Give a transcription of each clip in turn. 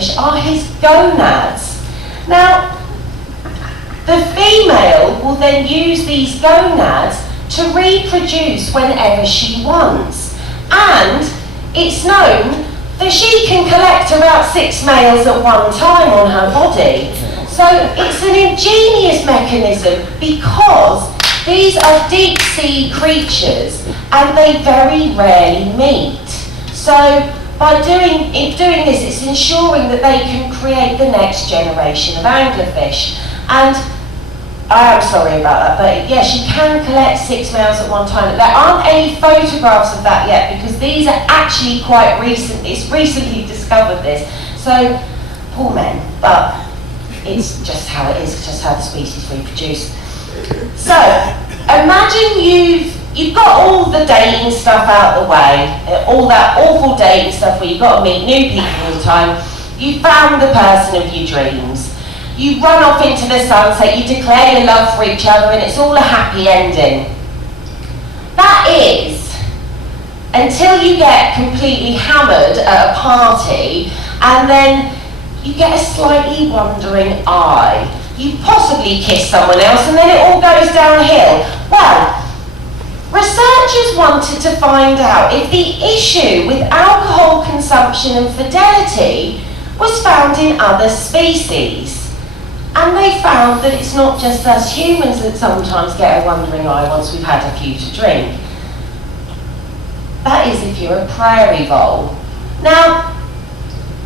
anglerfish are his gonads. Now, the female will then use these gonads to reproduce whenever she wants. And it's known that she can collect about 6 males at one time on her body. So it's an ingenious mechanism because these are deep sea creatures and they very rarely meet. So by doing this, it's ensuring that they can create the next generation of anglerfish. And I am sorry about that, but yes, you can collect 6 males at one time. There aren't any photographs of that yet because these are actually quite recent. It's recently discovered this. So, poor men, but it's just how it is, it's just how the species reproduce. So, imagine you've got all the dating stuff out of the way, all that awful dating stuff where you've got to meet new people all the time. You found the person of your dreams. You run off into the sunset, you declare your love for each other, and it's all a happy ending. That is, until you get completely hammered at a party, and then you get a slightly wandering eye. You possibly kiss someone else, and then it all goes downhill. Well, researchers wanted to find out if the issue with alcohol consumption and fidelity was found in other species. And they found that it's not just us humans that sometimes get a wandering eye once we've had a few to drink. That is if you're a prairie vole. Now,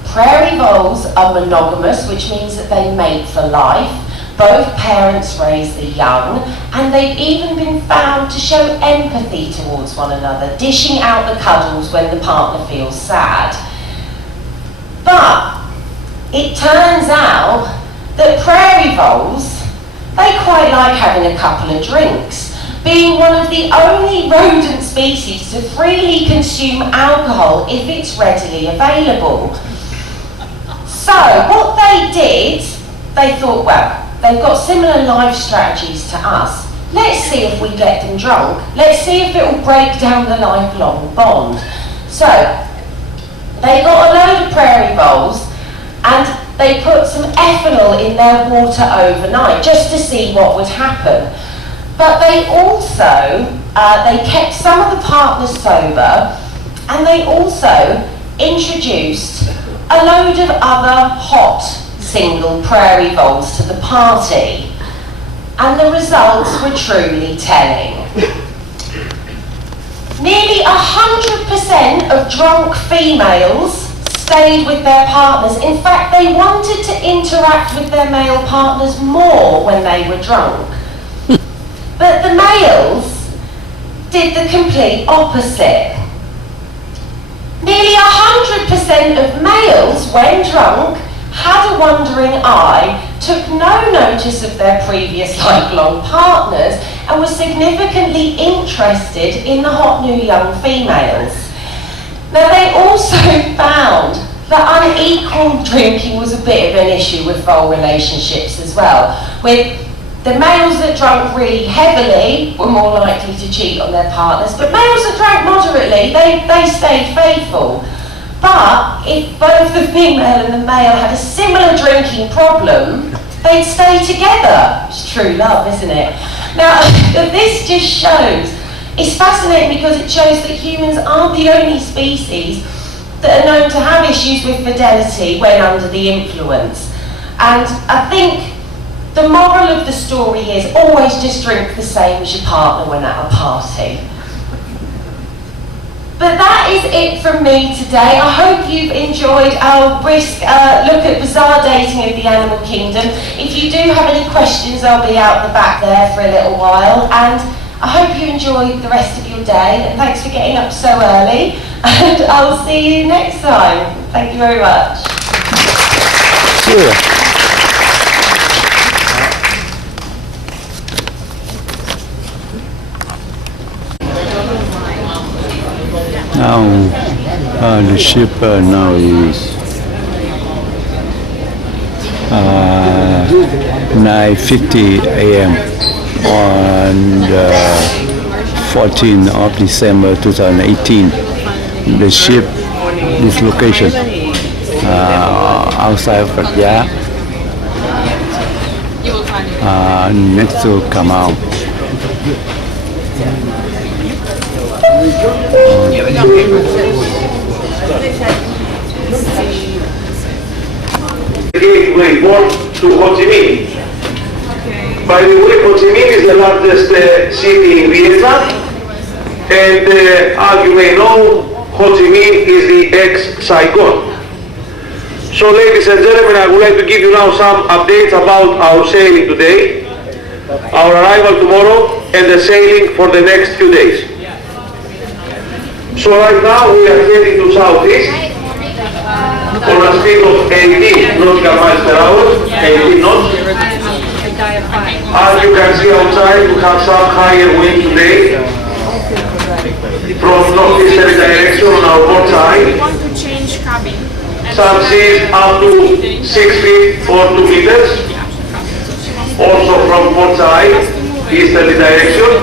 prairie voles are monogamous, which means that they mate for life. Both parents raise the young, and they've even been found to show empathy towards one another, dishing out the cuddles when the partner feels sad. But it turns out that prairie voles, they quite like having a couple of drinks, being one of the only rodent species to freely consume alcohol if it's readily available. So what they did, they thought, well, they've got similar life strategies to us. Let's see if we get them drunk. Let's see if it will break down the lifelong bond. So they got a load of prairie voles and they put some ethanol in their water overnight just to see what would happen. But they also, they kept some of the partners sober, and they also introduced a load of other hot single prairie voles to the party. And the results were truly telling. Nearly 100% of drunk females stayed with their partners. In fact, they wanted to interact with their male partners more when they were drunk. But the males did the complete opposite. Nearly 100% of males, when drunk, had a wandering eye, took no notice of their previous lifelong partners, and were significantly interested in the hot new young females. Now, they also found that unequal drinking was a bit of an issue with vole relationships as well, with the males that drank really heavily were more likely to cheat on their partners, but males that drank moderately, they stayed faithful. But if both the female and the male had a similar drinking problem, they'd stay together. It's true love, isn't it? Now, this just shows, it's fascinating because it shows that humans aren't the only species that are known to have issues with fidelity when under the influence. And I think the moral of the story is always just drink the same as your partner when at a party. But that is it from me today. I hope you've enjoyed our brisk look at bizarre dating of the animal kingdom. If you do have any questions, I'll be out the back there for a little while. And I hope you enjoy the rest of your day. And thanks for getting up so early. And I'll see you next time. Thank you very much. Yeah. Now, the ship now is 9:50 a.m. on the 14th of December 2018. The ship, this location, outside Pattaya, next to Kamau. Gateway port to Ho Chi Minh. By the way, Ho Chi Minh is the largest city in Vietnam, and as you may know, Ho Chi Minh is the ex-Saigon. So ladies and gentlemen, I would like to give you now some updates about our sailing today, our arrival tomorrow, and the sailing for the next few days. So right now we are heading to southeast on a speed of 18 nautical miles per hour, 18 knots. As you can see outside, we have some higher wind today from northeasterly direction on our port side. Some seas up to 6 feet or 2 meters. Also from port side, easterly direction.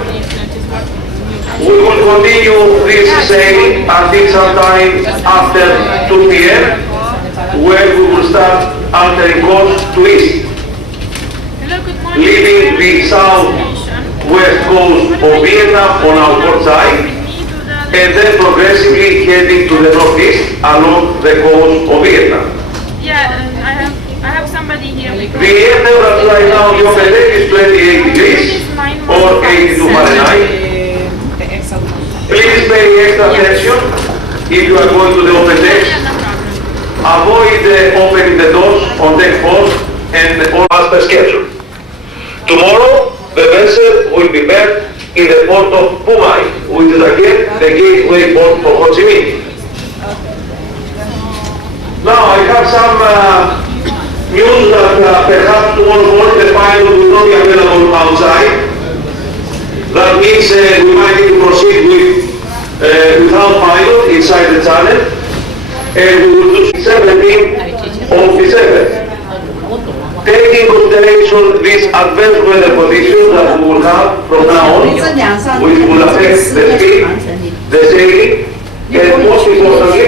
We will continue this sailing until sometime after 2 p.m. where we will start altering course to east, leaving the southwest coast of Vietnam on our port side, and then progressively heading to the northeast along the coast of Vietnam. Yeah, I have somebody here. The air temperature right now in the open deck is 28 degrees or 82 Fahrenheit. Please pay extra attention if you are going to the open deck. Avoid opening the doors on deck 4 and all as per schedule. Tomorrow, the vessel will be berthed in the port of Pumai, which is again the gateway port for Ho Chi Minh. Now, I have some news that perhaps tomorrow morning the pilot will not be available outside. That means we might need to proceed without pilot inside the channel, and we will do 17th of December. Taking into consideration these adverse weather conditions that we will have from now on, which will affect the speed, the sailing, and most importantly,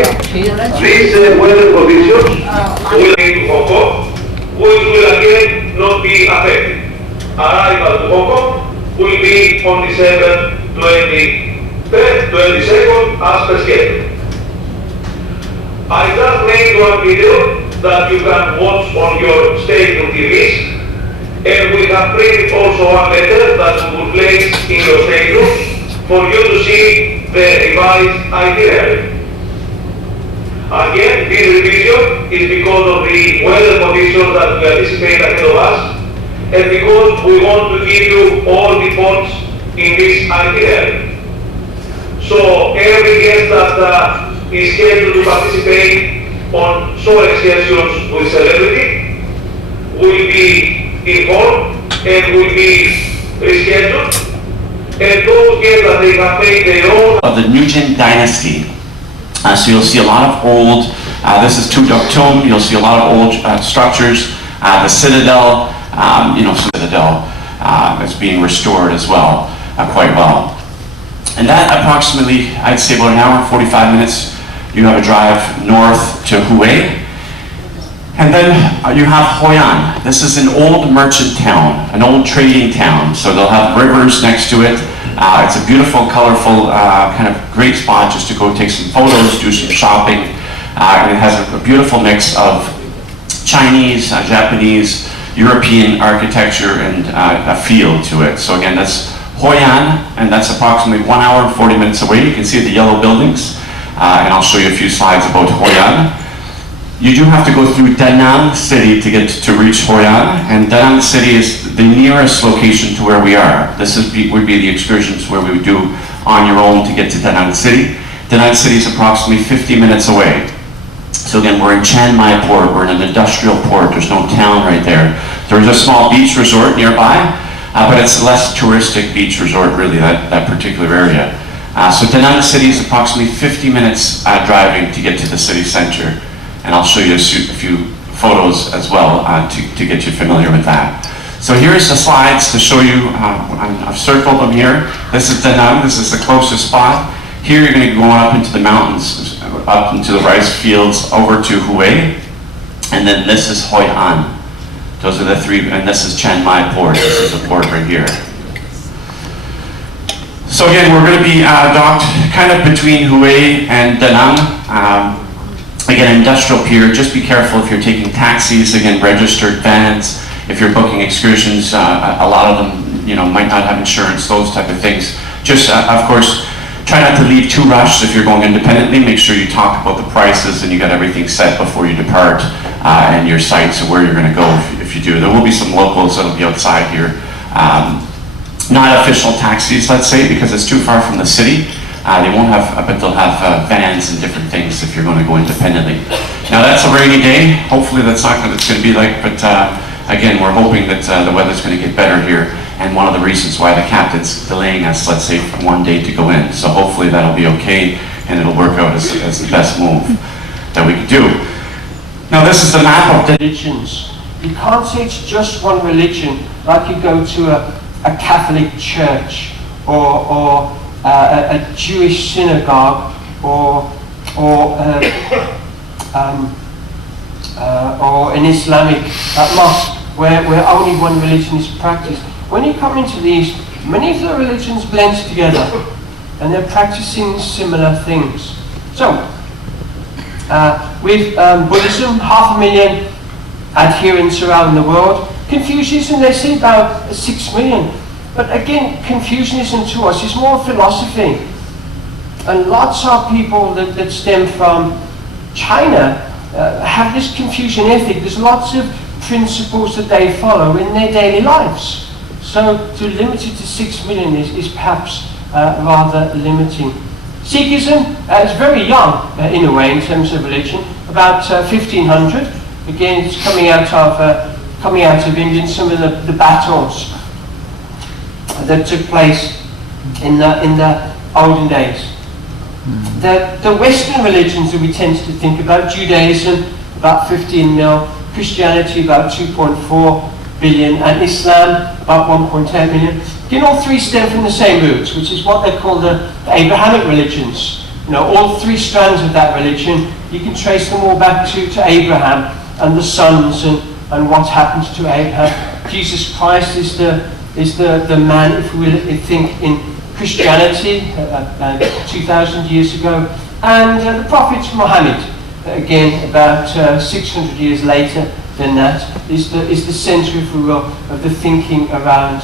these weather conditions will be to Hong Kong, which will again not be affected. Arrival to Hong Kong will be on December 22nd as per schedule. I just made one video that you can watch on your station TVs, and we have printed also one letter that we will place in your staterooms for you to see the revised itinerary. Again, this revision is because of the weather conditions that we anticipate ahead of us, and because we want to give you all the ports in this itinerary. So every guest that is scheduled to participate on solar excursions with celebrity will be informed and will be rescheduled, and those guests that they have made their own. Of the Nugent dynasty. So you'll see a lot of old, this is Tu Duc Tomb, you'll see a lot of old structures. The citadel, citadel is being restored as well, quite well. And that approximately, I'd say about an hour and 45 minutes, you have a drive north to Hue. And then you have Hoi An. This is an old merchant town, an old trading town. So they'll have rivers next to it. It's a beautiful, colorful, kind of great spot just to go take some photos, do some shopping. And it has a beautiful mix of Chinese, Japanese, European architecture and a feel to it. So again, that's Hoi An, and that's approximately 1 hour and 40 minutes away. You can see the yellow buildings, and I'll show you a few slides about Hoi An. You do have to go through Da Nang City to get to reach Hoi An, and Da Nang City is the nearest location to where we are. This would be the excursions where we would do on your own to get to Da Nang City. Da Nang City is approximately 50 minutes away. So again, we're in Chiang Mai Port, we're in an industrial port, there's no town right there. There is a small beach resort nearby, but it's a less touristic beach resort really, that particular area. So Da Nang City is approximately 50 minutes driving to get to the city center. And I'll show you a few photos as well to get you familiar with that. So here's the slides to show you, I've circled them here. This is Da Nang, this is the closest spot. Here you're going to go up into the mountains, up into the rice fields over to Hue. and then this is Hoi An. Those are the three, and this is Chiang Mai port. This is a port right here. So again, we're going to be docked kind of between Hue and Da Nang. Again, industrial pier, just be careful if you're taking taxis, again, registered vans. If you're booking excursions, a lot of them, might not have insurance, those type of things. Just, of course, try not to leave too rushed if you're going independently. Make sure you talk about the prices and you got everything set before you depart, and your sites and where you're going to go if you do. There will be some locals that'll be outside here. Not official taxis, let's say, because it's too far from the city. They won't have, but they'll have vans and different things if you're going to go independently. Now that's a rainy day. Hopefully that's not what it's going to be like, but again, we're hoping that the weather's going to get better here. And one of the reasons why the captain's delaying us, let's say, from one day to go in. So hopefully that'll be okay, and it'll work out as the best move that we could do. Now this is the map of the religions. You can't say it's just one religion, like you go to a Catholic church or a Jewish synagogue or an Islamic mosque where only one religion is practiced. When you come into the East, many of the religions blend together and they're practicing similar things. So, with Buddhism, 500,000 adherents around the world. Confucianism, they say about 6 million. But again, Confucianism to us is more philosophy. And lots of people that stem from China have this Confucian ethic. There's lots of principles that they follow in their daily lives. So to limit it to 6 million is perhaps rather limiting. Sikhism is very young in a way in terms of religion, about 1500. Again, it's coming out of India, some of the battles that took place in the olden days. The Western religions that we tend to think about, Judaism, about 15 mil, Christianity, about 2.4 billion, and Islam, about 1.8 million. Again, all three stem from the same roots, which is what they call the Abrahamic religions. All three strands of that religion, you can trace them all back to Abraham and the sons and what happened to Abraham. Jesus Christ is the man, if we think in Christianity 2,000 years ago, and the Prophet Muhammad, again about 600 years later than that, is the centre, if we will, of the thinking around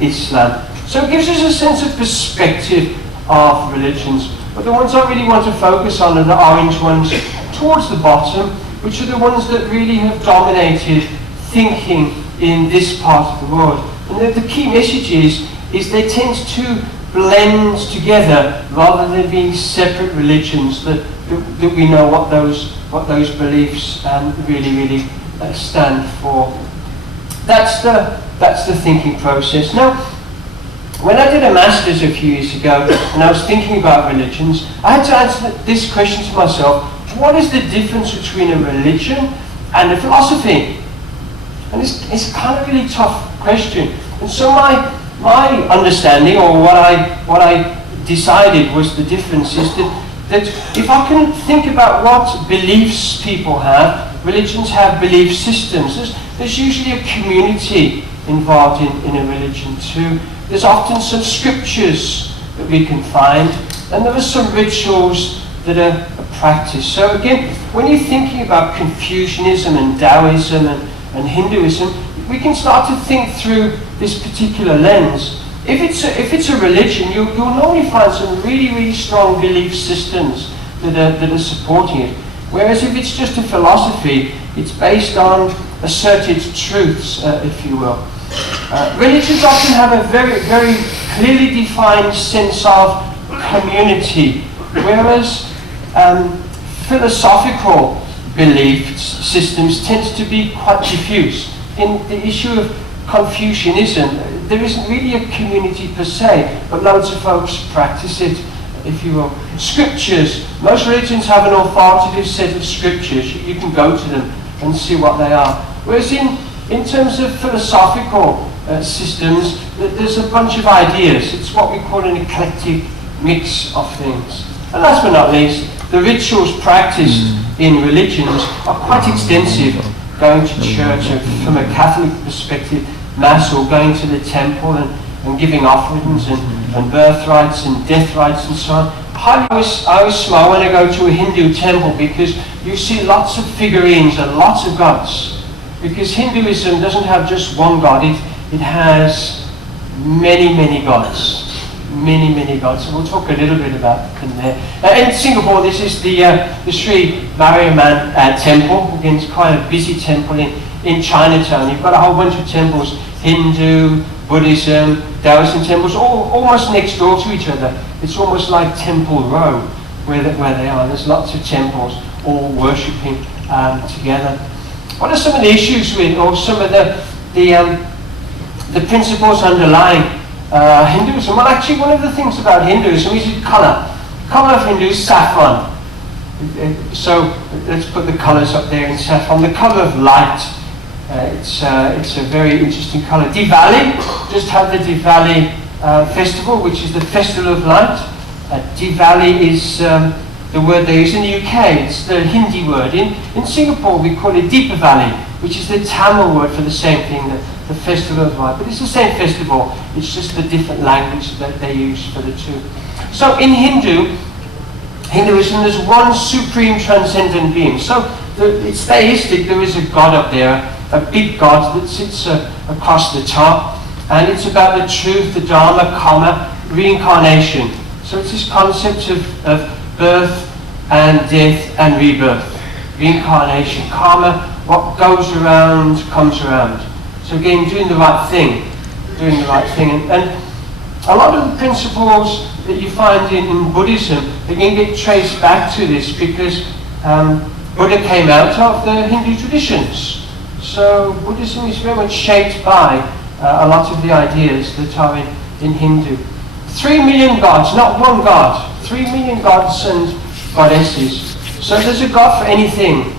Islam. So it gives us a sense of perspective of religions. But the ones I really want to focus on are the orange ones towards the bottom, which are the ones that really have dominated thinking in this part of the world. And the key message is they tend to blend together rather than being separate religions that we know what those beliefs really stand for. That's the thinking process. Now, when I did a master's a few years ago and I was thinking about religions, I had to answer this question to myself: what is the difference between a religion and a philosophy? And it's kind of a really tough question. And so my understanding, or what I decided was the difference, is that if I can think about what beliefs people have, religions have belief systems. There's usually a community involved in a religion too. There's often some scriptures that we can find, and there are some rituals that are practiced. So again, when you're thinking about Confucianism and Taoism and Hinduism, we can start to think through this particular lens. If it's a religion, you'll normally find some really strong belief systems that are supporting it. Whereas if it's just a philosophy, it's based on asserted truths, if you will. Religions often have a very clearly defined sense of community, whereas philosophical belief systems tend to be quite diffuse. In the issue of Confucianism, there isn't really a community per se, but loads of folks practice it, if you will. Scriptures. Most religions have an authoritative set of scriptures. You can go to them and see what they are. Whereas in terms of philosophical systems, there's a bunch of ideas. It's what we call an eclectic mix of things. And last but not least, The rituals practiced in religions are quite extensive. Going to church, from a Catholic perspective, Mass, or going to the temple and giving offerings and birthrights and death rights and so on. I always smile when I go to a Hindu temple, because you see lots of figurines and lots of gods. Because Hinduism doesn't have just one god, it has many, many gods. Many, many gods. So we'll talk a little bit about them there. In Singapore, this is the Sri Mariamman temple. Again, it's quite a busy temple in Chinatown. You've got a whole bunch of temples, Hindu, Buddhism, Taoism temples, all almost next door to each other. It's almost like Temple Row where they are. There's lots of temples all worshipping together. What are some of the issues with, or some of the principles underlying Hinduism? Well, actually, one of the things about Hinduism is colour. Colour of Hindu is saffron. So let's put the colours up there in saffron. The colour of light. It's a very interesting colour. Diwali, just had the Diwali festival, which is the festival of light. Diwali is the word they use in the UK. It's the Hindi word. In Singapore, we call it Deepavali, which is the Tamil word for the same thing, the festival of light. But it's the same festival. It's just the different language that they use for the two. So in Hinduism, there's one supreme transcendent being. So it's theistic. There is a God up there, a big God that sits across the top, and it's about the truth, the Dharma, karma, reincarnation. So it's this concept of birth and death and rebirth. Reincarnation, karma, what goes around comes around. So again, doing the right thing. And a lot of the principles that you find in Buddhism, they can get traced back to this, because Buddha came out of the Hindu traditions. So Buddhism is very much shaped by a lot of the ideas that are in Hindu. 3 million gods, not one god. 3 million gods and goddesses. So there's a god for anything.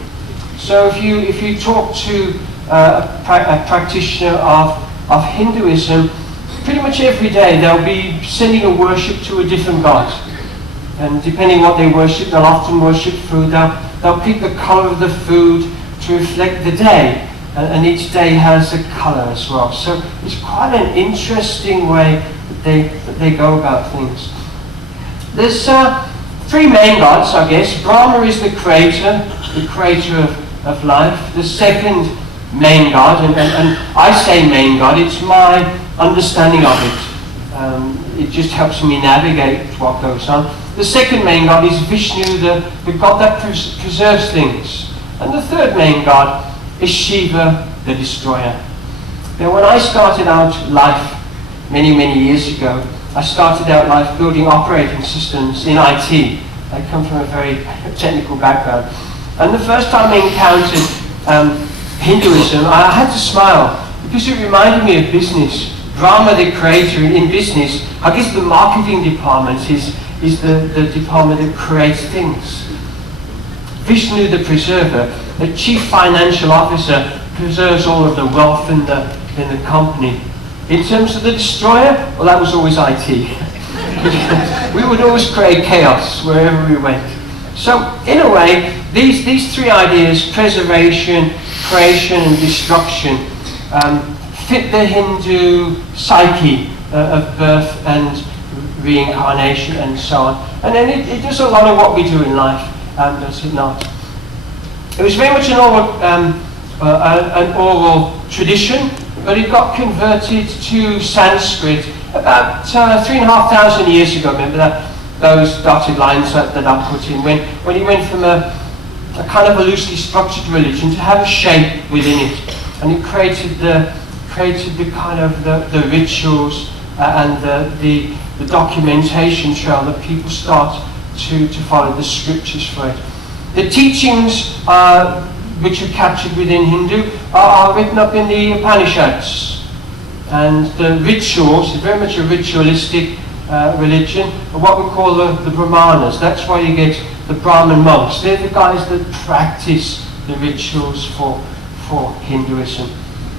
So if you talk to a practitioner of Hinduism, pretty much every day they'll be sending a worship to a different god. And depending what they worship, they'll often worship food. They'll pick the colour of the food to reflect the day. And each day has a colour as well. So it's quite an interesting way that they go about things. There's 3 main gods, I guess. Brahma is the creator of life. The second main god, and I say main god, it's my understanding of it. It just helps me navigate what goes on. The second main god is Vishnu, the god that preserves things. And the third main god is Shiva, the destroyer. Now, when I started out life many, many years ago, I started out life building operating systems in IT. I come from a very technical background. And the first time I encountered Hinduism, I had to smile, because it reminded me of business. Brahma, the creator in business, I guess the marketing department is the department that creates things. Vishnu, the preserver, the chief financial officer, preserves all of the wealth in the company. In terms of the destroyer, well, that was always IT. We would always create chaos wherever we went. So, in a way, these 3 ideas, preservation, creation and destruction, fit the Hindu psyche of birth and reincarnation and so on. And then it does a lot of what we do in life, does it not? It was very much an oral tradition, but it got converted to Sanskrit about 3,500 years ago. Remember those dotted lines that I put in, when it went from a kind of a loosely structured religion to have a shape within it, and it created the kind of the rituals and the documentation trail that people start to follow the scriptures for it. The teachings which are captured within Hindu are written up in the Upanishads, and the rituals, very much a ritualistic religion, are what we call the Brahmanas. That's why you get the Brahmin monks. They're the guys that practice the rituals for Hinduism.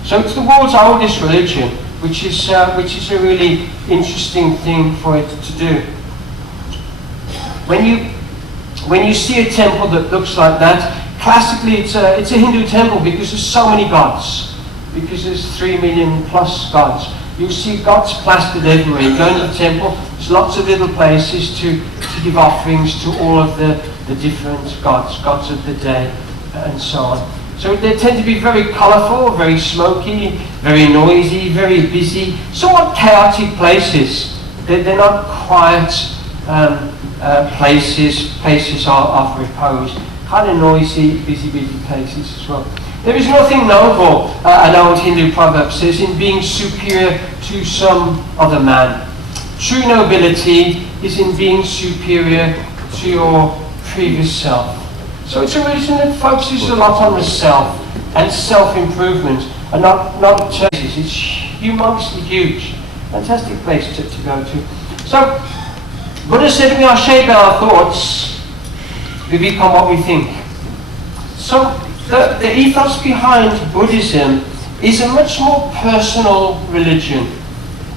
So it's the world's oldest religion, which is a really interesting thing for it to do. When when you see a temple that looks like that, classically it's a Hindu temple because there's so many gods. Because there's 3 million plus gods. You see gods plastered everywhere. You go into the temple, there's lots of little places to give offerings to all of the different gods of the day, and so on. So they tend to be very colourful, very smoky, very noisy, very busy, somewhat chaotic places. They're not quiet places of repose. Kind of noisy, busy places as well. There is nothing noble, an old Hindu proverb says, in being superior to some other man. True nobility is in being superior to your previous self. So it's a religion that focuses a lot on the self and self-improvement, and not churches. It's humongously huge. Fantastic place to go to. So, Buddha said we are shaped by our thoughts, we become what we think. So, the ethos behind Buddhism is a much more personal religion.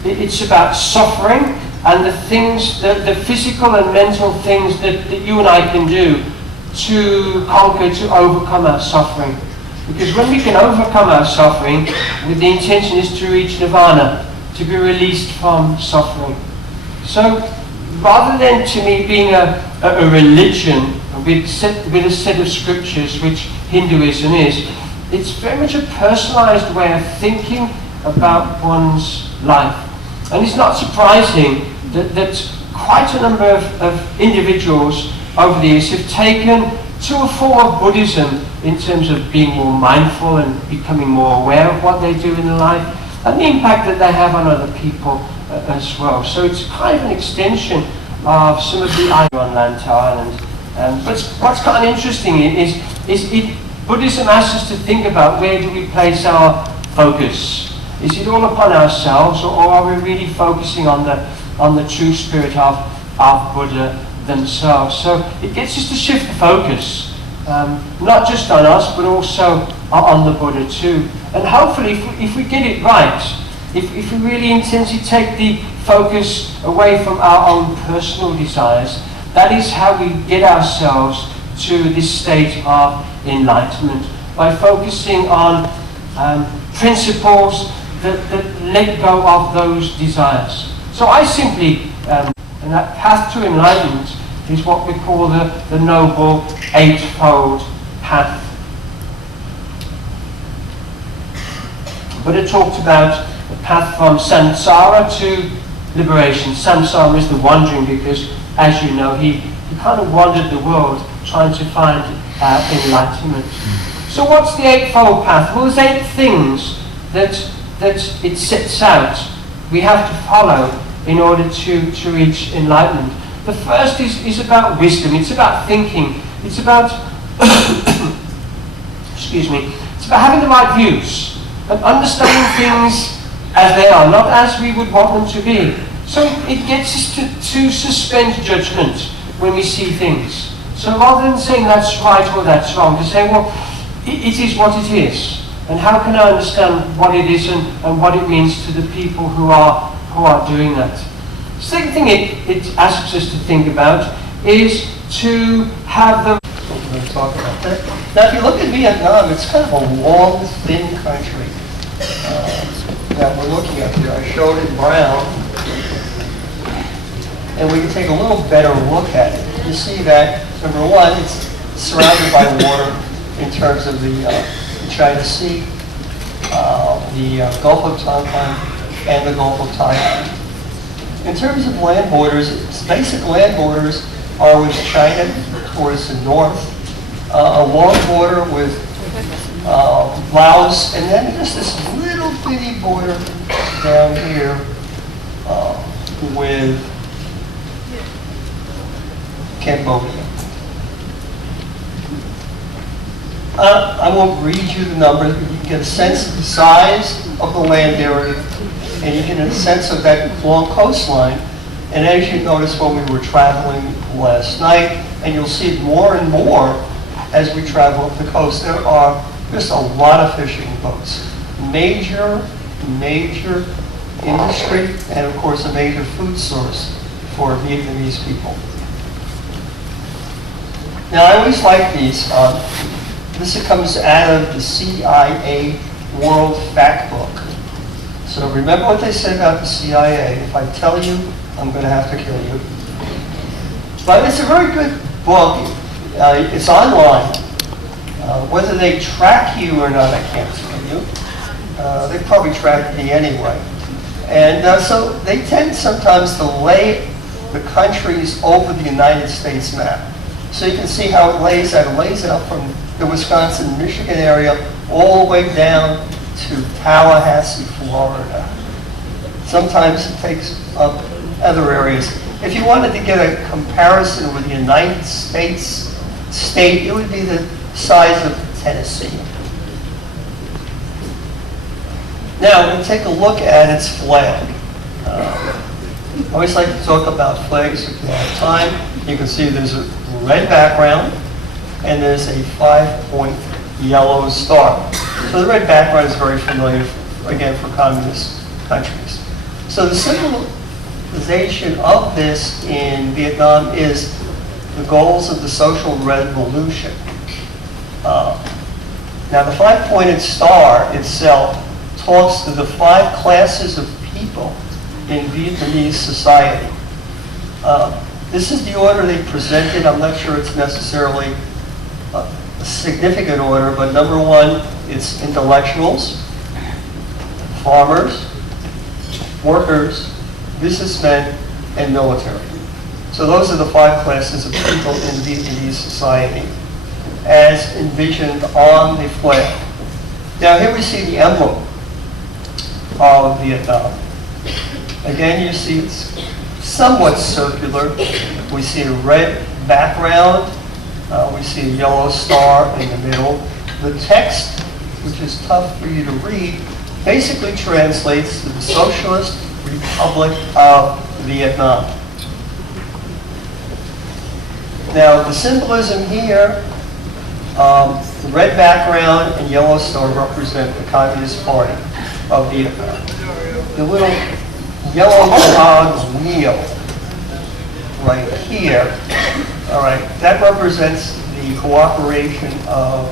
It's about suffering and the things, the physical and mental things that you and I can do to conquer, to overcome our suffering. Because when we can overcome our suffering, the intention is to reach nirvana, to be released from suffering. So, rather than to me being a religion with a set of scriptures, which Hinduism is, it's very much a personalized way of thinking about one's life. And it's not surprising that quite a number of individuals over the years have taken to a form of Buddhism in terms of being more mindful and becoming more aware of what they do in their life and the impact that they have on other people as well. So it's kind of an extension of some of the ideas on Lantau Island. But what's kind of interesting is Buddhism asks us to think about where do we place our focus. Is it all upon ourselves, or are we really focusing on the true spirit of Buddha themselves? So it gets us to shift the focus, not just on us, but also on the Buddha too. And hopefully, if we get it right, if we really intensely take the focus away from our own personal desires, that is how we get ourselves to this state of enlightenment, by focusing on principles that let go of those desires. So I simply, and that path to enlightenment is what we call the Noble Eightfold Path. Buddha talked about the path from samsara to liberation. Samsara is the wandering, because, as you know, he kind of wandered the world trying to find enlightenment. So what's the Eightfold Path? Well, there's 8 things that it sets out we have to follow in order to reach enlightenment. The first is about wisdom. It's about thinking. It's about excuse me. It's about having the right views and understanding things as they are, not as we would want them to be. So it gets us to suspend judgment when we see things. So rather than saying that's right or that's wrong, to say, well, it is what it is. And how can I understand what it is and what it means to the people who are doing that? Second thing it asks us to think about is to have the... We're going to talk about that. Now, if you look at Vietnam, it's kind of a long, thin country that we're looking at here. I showed it brown, and we can take a little better look at it. You see that, number one, it's surrounded by water in terms of the China Sea, the Gulf of Tonkin, and the Gulf of Thailand. In terms of land borders, its basic land borders are with China towards the north, a long border with Laos, and then just this little bitty border down here with Cambodia. I won't read you the numbers, but you can get a sense of the size of the land area, and you get a sense of that long coastline. And as you noticed when we were traveling last night, and you'll see it more and more as we travel up the coast, there are just a lot of fishing boats. Major industry, and of course a major food source for Vietnamese people. Now, I always like these. This comes out of the CIA World Fact Book. So remember what they said about the CIA. If I tell you, I'm going to have to kill you. But it's a very good book. It's online. Whether they track you or not, I can't tell you. They probably track me anyway. And so they tend sometimes to lay the countries over the United States map. So you can see how it lays out. It lays out from the Wisconsin-Michigan area all the way down to Tallahassee, Florida. Sometimes it takes up other areas. If you wanted to get a comparison with the United States state, it would be the size of Tennessee. Now, we'll take a look at its flag. I always like to talk about flags if you have time. You can see there's a red background, and there's a 5-point yellow star. So the red background is very familiar, again, for communist countries. So the symbolization of this in Vietnam is the goals of the social revolution. Now the 5-pointed star itself talks to the 5 classes of people in Vietnamese society. This is the order they presented. I'm not sure it's necessarily a significant order, but number 1, it's intellectuals, farmers, workers, businessmen, and military. So those are the 5 classes of people in Vietnamese society as envisioned on the flag. Now here we see the emblem of Vietnam. Again, you see it's somewhat circular. We see a red background. We see a yellow star in the middle. The text, which is tough for you to read, basically translates to the Socialist Republic of Vietnam. Now, the symbolism here, the red background and yellow star represent the Communist Party of Vietnam. The little yellow cog wheel right here, all right, that represents the cooperation of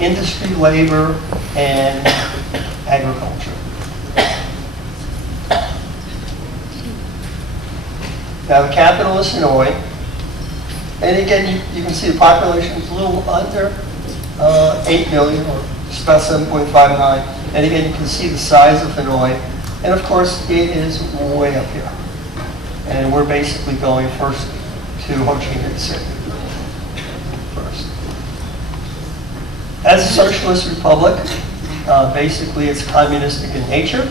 industry, labor, and agriculture. Now the capital is Hanoi, and again you can see the population is a little under 8 million, or just about 7.59, and again you can see the size of Hanoi, and of course it is way up here. And we're basically going first to Ho Chi Minh City first. As a socialist republic, basically it's communistic in nature.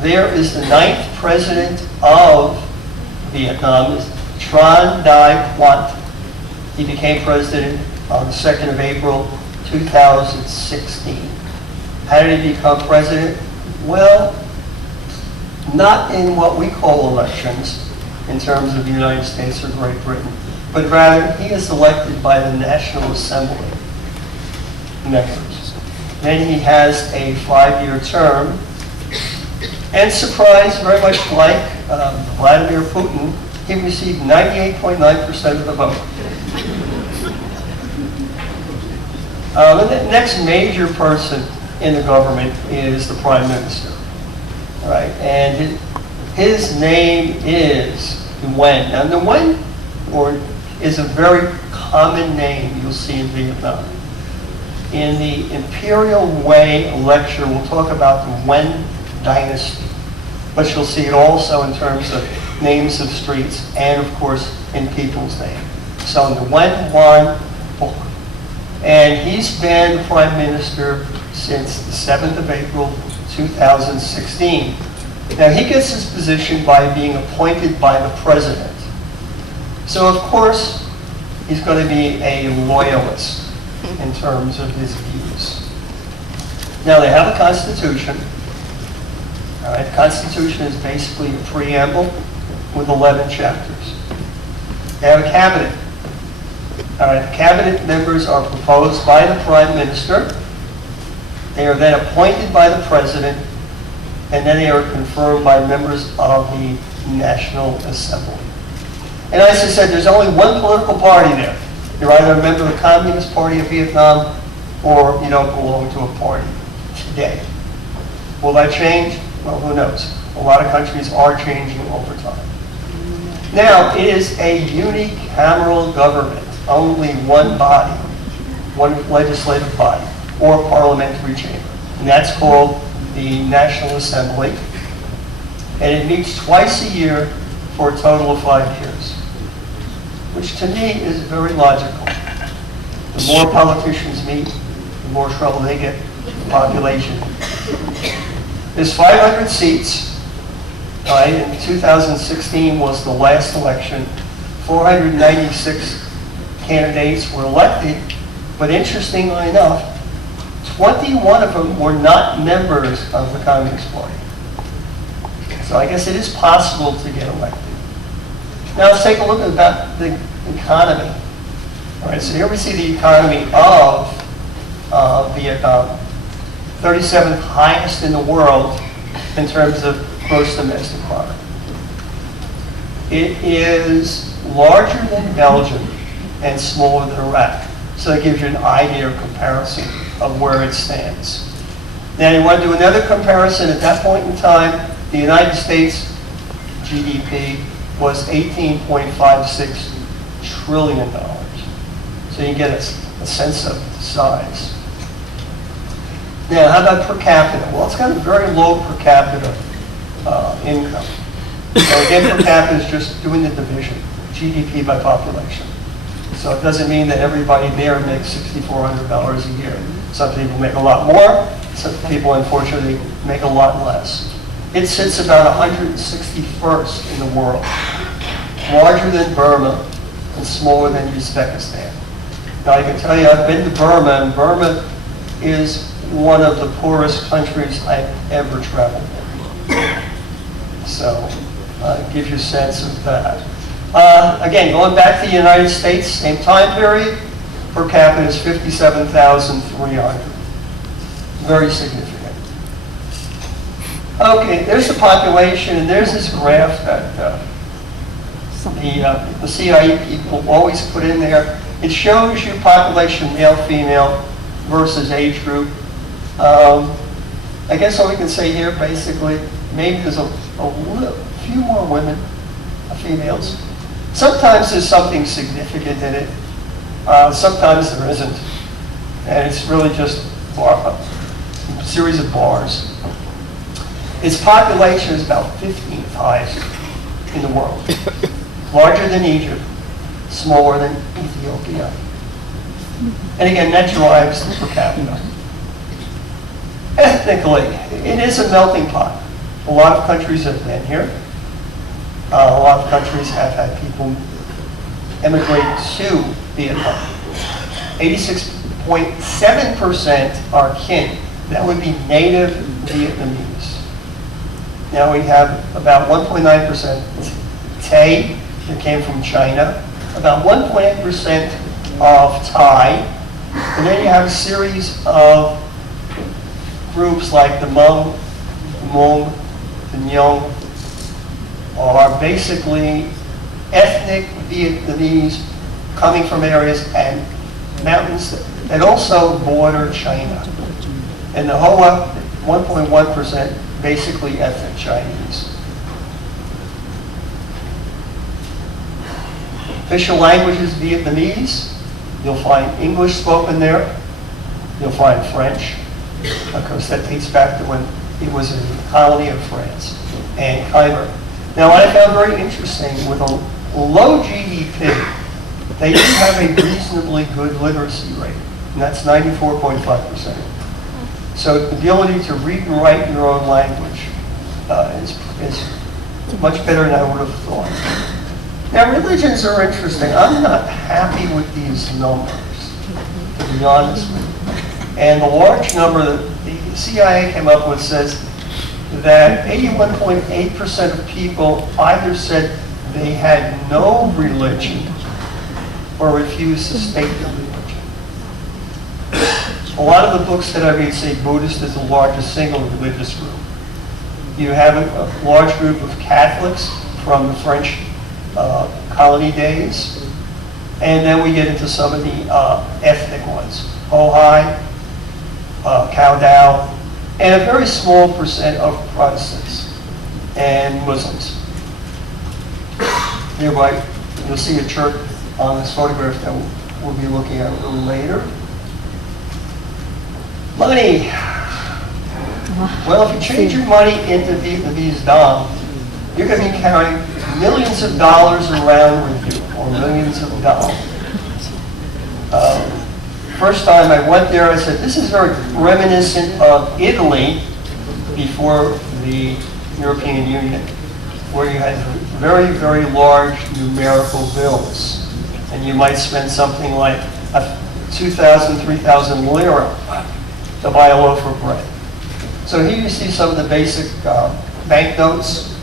There is the 9th president of Vietnam, is Tran Dai Quang. He became president on the 2nd of April, 2016. How did he become president? Well, not in what we call elections in terms of the United States or Great Britain, but rather he is elected by the National Assembly members. Then he has a 5-year term, and surprise, very much like Vladimir Putin, he received 98.9% of the vote. The next major person in the government is the Prime Minister. All right, and his name is Nguyen. Now, Nguyen is a very common name you'll see in Vietnam. In the Imperial Way lecture, we'll talk about the Nguyen dynasty, but you'll see it also in terms of names of streets and, of course, in people's names. So Nguyen Van Phuc, and he's been Prime Minister since the 7th of April, 2016. Now, he gets his position by being appointed by the president. So, of course, he's going to be a loyalist in terms of his views. Now, they have a constitution. All right, the Constitution is basically a preamble with 11 chapters. They have a cabinet. All right, the cabinet members are proposed by the Prime Minister. They are then appointed by the President, and then they are confirmed by members of the National Assembly. And as I said, there's only one political party there. You're either a member of the Communist Party of Vietnam or you don't belong to a party today. Will that change? Well, who knows? A lot of countries are changing over time. Now, it is a unicameral government, only one body, one legislative body, or parliamentary chamber. And that's called the National Assembly. And it meets twice a year for a total of 5 years, which to me is very logical. The more politicians meet, the more trouble they get with the population. There's 500 seats. Right? In 2016 was the last election. 496 candidates were elected, but interestingly enough, 21 of them were not members of the Communist Party. So I guess it is possible to get elected. Now let's take a look at the economy. All right, so here we see the economy of Vietnam, 37th highest in the world in terms of gross domestic product. It is larger than Belgium and smaller than Iraq. So that gives you an idea or comparison of where it stands. Now you want to do another comparison. At that point in time, the United States GDP was $18.56 trillion. So you get a sense of the size. Now, how about per capita? Well, it's got a very low per capita income. So again, per capita is just doing the division, GDP by population. So it doesn't mean that everybody there makes $6,400 a year. Some people make a lot more. Some people, unfortunately, make a lot less. It sits about 161st in the world, larger than Burma and smaller than Uzbekistan. Now, I can tell you, I've been to Burma, and Burma is one of the poorest countries I've ever traveled in. So, it gives you a sense of that. Again, going back to the United States, same time period, per capita is 57,300. Very significant. Okay, there's the population, and there's this graph that the CIA people always put in there. It shows you population, male, female, versus age group. I guess all we can say here, basically, maybe there's a few more women, females. Sometimes there's something significant in it. Sometimes there isn't. And it's really just a series of bars. Its population is about 15th highest in the world. Larger than Egypt, smaller than Ethiopia. And again, that drives the per capita. Ethnically, it is a melting pot. A lot of countries have been here. A lot of countries have had people emigrate to Vietnam. 86.7% are kin. That would be native Vietnamese. Now we have about 1.9% Tay, that came from China, about 1.8% of Thai, and then you have a series of groups like the Hmong, the Hmong, the Nhong, are basically ethnic Vietnamese coming from areas and mountains that also border China. And the Hoa, 1.1%, basically ethnic Chinese. Official languages, Vietnamese. You'll find English spoken there. You'll find French, because that dates back to when it was a colony of France and Khmer. Now, what I found very interesting, with a low GDP, they do have a reasonably good literacy rate, and that's 94.5%. So the ability to read and write in your own language is much better than I would have thought. Now, religions are interesting. I'm not happy with these numbers, to be honest with you. And the large number that the CIA came up with says that 81.8% of people either said they had no religion or refused to state their religion. A lot of the books that I read say Buddhist is the largest single religious group. You have a large group of Catholics from the French colony days. And then we get into some of the ethnic ones. Hohai, Cao Dao, and a very small percent of Protestants and Muslims. Nearby, you'll see a church on this photograph that we'll be looking at a little later. Money. Well, if you change your money into Vietnamese dong, you're going to be carrying millions of dollars around with you, or millions of dollars. First time I went there, I said, this is very reminiscent of Italy before the European Union, where you had very, very large numerical bills. And you might spend something like 2,000, 3,000 lira to buy a loaf of bread. So here you see some of the basic banknotes.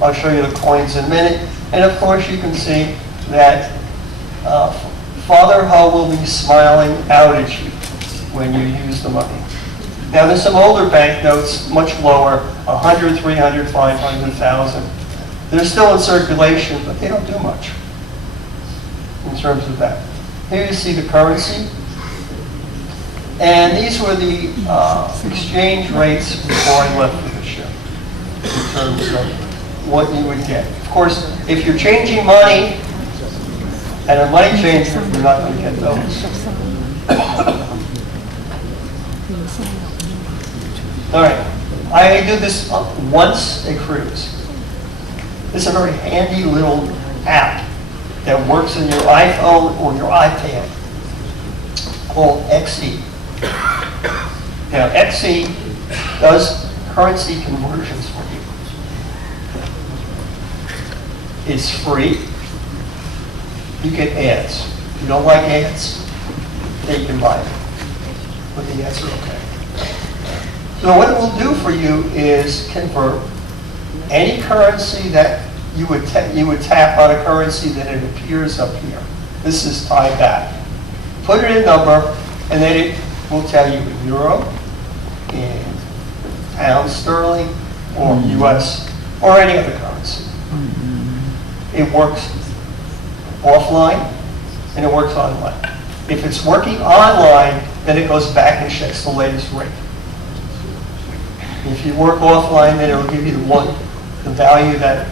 I'll show you the coins in a minute. And of course you can see that Father Ho will be smiling out at you when you use the money. Now there's some older banknotes, much lower, 100, 300, 500,000. They're still in circulation, but they don't do much in terms of that. Here you see the currency. And these were the exchange rates before I left for the ship, in terms of what you would get. Of course, if you're changing money and a money changer, you're not going to get those. All right, I do this once a cruise. This is a very handy little app that works on your iPhone or your iPad called XE. Now, XE does currency conversions for you. It's free. You get ads. If you don't like ads, then you can buy it. But the ads are okay. So what it will do for you is convert any currency that you would tap on a currency that it appears up here. This is Thai baht. Put it in a number, and then it will tell you in euro, in pound sterling, or US, or any other currency. It works offline, and it works online. If it's working online, then it goes back and checks the latest rate. If you work offline, then it will give you the value that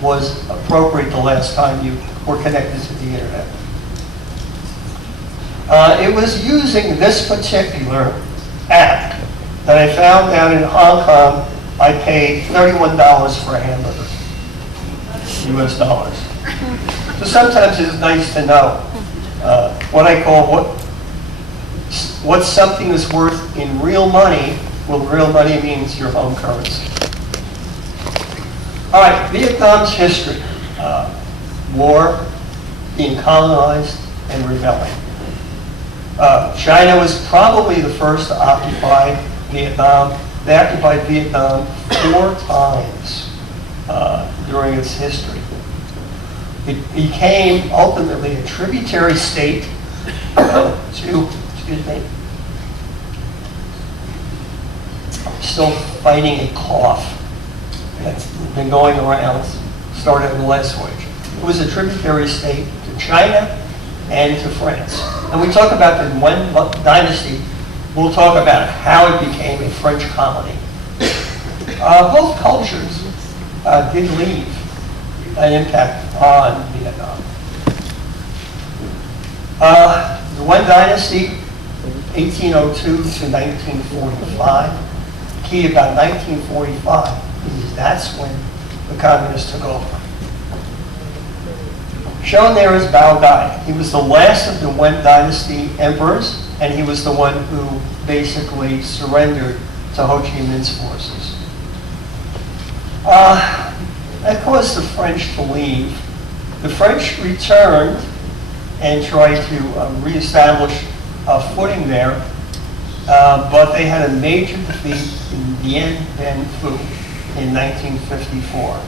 was appropriate the last time you were connected to the internet. It was using this particular app that I found down in Hong Kong. I paid $31 for a hamburger, US dollars. So sometimes it's nice to know what I call what something is worth in real money. Well, real money means your home currency. All right, Vietnam's history. War, being colonized, and rebelling. China was probably the first to occupy Vietnam. They occupied Vietnam 4 times during its history. It became ultimately a tributary state to, excuse me, I'm still fighting a cough that's been going around, started in the last voyage. It was a tributary state to China and to France. And we talk about the Yuan dynasty, we'll talk about how it became a French colony. Both cultures did leave an impact on Vietnam. The Yuan dynasty, 1802 to 1945. Key about 1945, because that's when the communists took over. Shown there is Bao Dai. He was the last of the Yuan dynasty emperors, and he was the one who basically surrendered to Ho Chi Minh's forces. That caused the French to leave. The French returned and tried to reestablish a footing there, but they had a major defeat in Dien Bien Phu in 1954.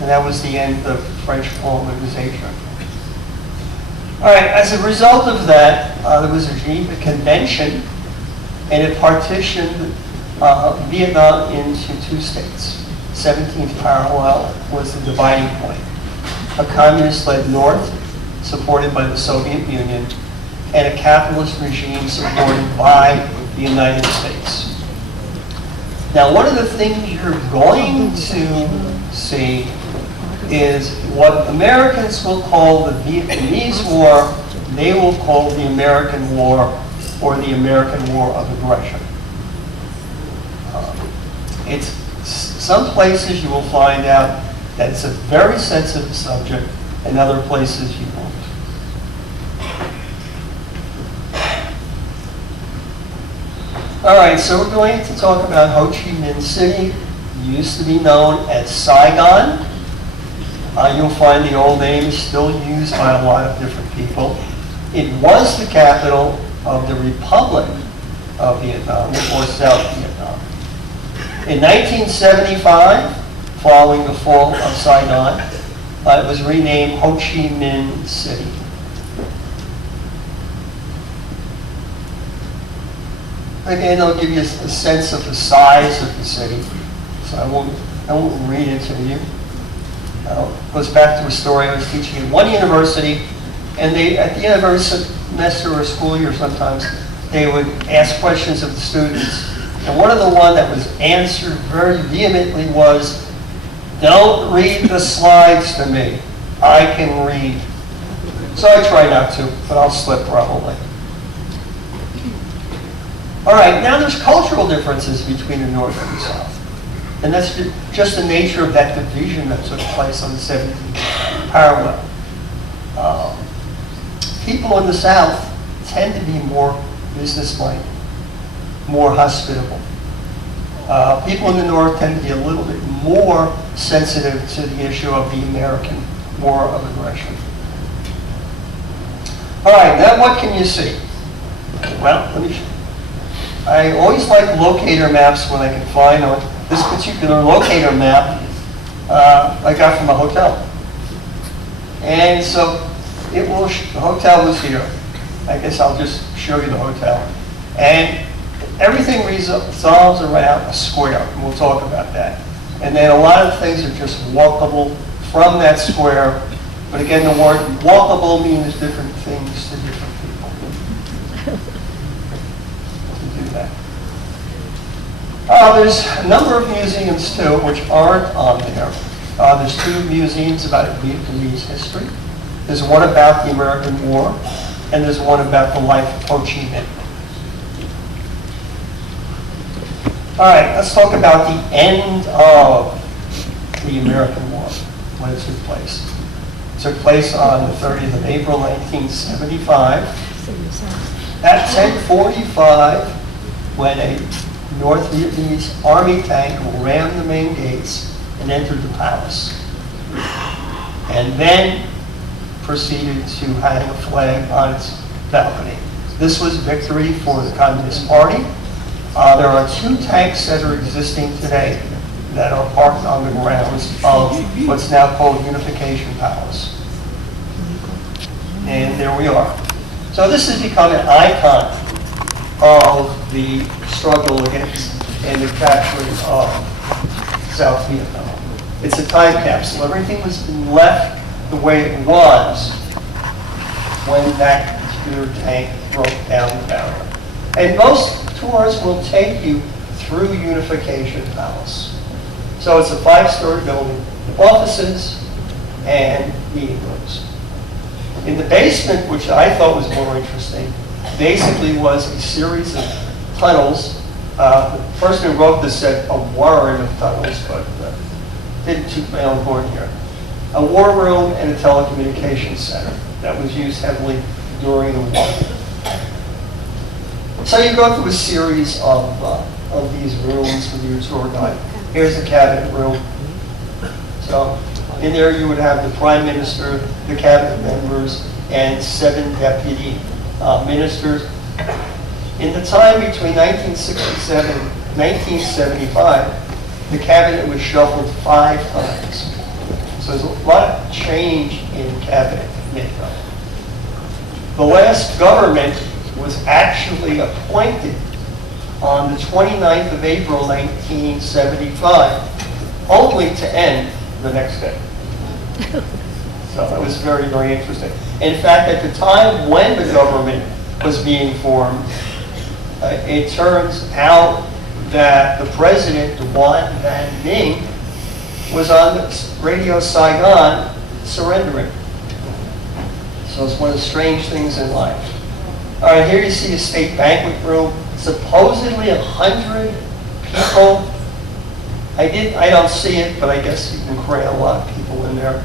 And that was the end of French colonization. All right, as a result of that, there was a Geneva Convention, and it partitioned Vietnam into 2 states. 17th parallel was the dividing point. a communist-led North supported by the Soviet Union, and a capitalist regime supported by the United States. Now, one of the things you're going to see is what Americans will call the Vietnamese War, they will call the American War, or the American War of Aggression. It's some places you will find out that it's a very sensitive subject, and other places you won't. All right, so we're going to talk about Ho Chi Minh City. It used to be known as Saigon. You'll find the old name is still used by a lot of different people. It was the capital of the Republic of Vietnam, or South Vietnam. In 1975, following the fall of Saigon, it was renamed Ho Chi Minh City. Again, I'll give you a sense of the size of the city, so I won't read it to you. It goes back to a story I was teaching at one university, and they, at the end of every semester or school year sometimes, they would ask questions of the students. And one of the ones that was answered very vehemently was, "Don't read the slides to me. I can read." So I try not to, but I'll slip probably. All right, now there's cultural differences between the North and the South. And that's just the nature of that division that took place on the 17th parallel. People in the South tend to be more business-minded, more hospitable. People in the North tend to be a little bit more sensitive to the issue of the American War of Aggression. All right, now what can you see? Well, I always like locator maps when I can find one. This particular locator map I got from a hotel. And so the hotel was here. I guess I'll just show you the hotel. And everything resolves around a square, and we'll talk about that. And then a lot of things are just walkable from that square. But again, the word walkable means different things to different people. To do that. There's a number of museums too, which aren't on there. There's two museums about Vietnamese history. There's one about the American War, and there's one about the life of Ho Chi Minh. All right, let's talk about the end of the American War, when it took place. It took place on the 30th of April, 1975. At 10:45, when a North Vietnamese army tank rammed the main gates and entered the palace. And then proceeded to hang a flag on its balcony. This was victory for the Communist Party. There are two tanks that are existing today that are parked on the grounds of what's now called Unification Palace. And there we are. So this has become an icon of the struggle against and the capturing of South Vietnam. It's a time capsule. Everything was left the way it was when that particular tank broke down the barrier. And most tours will take you through Unification Palace. So it's a 5-story building, offices and meeting rooms. In the basement, which I thought was more interesting, basically was a series of tunnels. The person who wrote this said a warren of tunnels, but didn't toot my own horn here. A war room and a telecommunications center that was used heavily during the war. So you go through a series of these rooms with your tour guide. Here's the cabinet room. So in there you would have the prime minister, the cabinet members, and 7 deputy ministers. In the time between 1967 and 1975, the cabinet was shuffled 5 times. So there's a lot of change in cabinet makeup. The last government was actually appointed on the 29th of April, 1975, only to end the next day. So it was very, very interesting. In fact, at the time when the government was being formed, it turns out that the president, Duan Van Ming, was on Radio Saigon surrendering. So it's one of the strange things in life. All right, here you see a state banquet room, supposedly 100 people. I don't see it, but I guess you can cram a lot of people in there.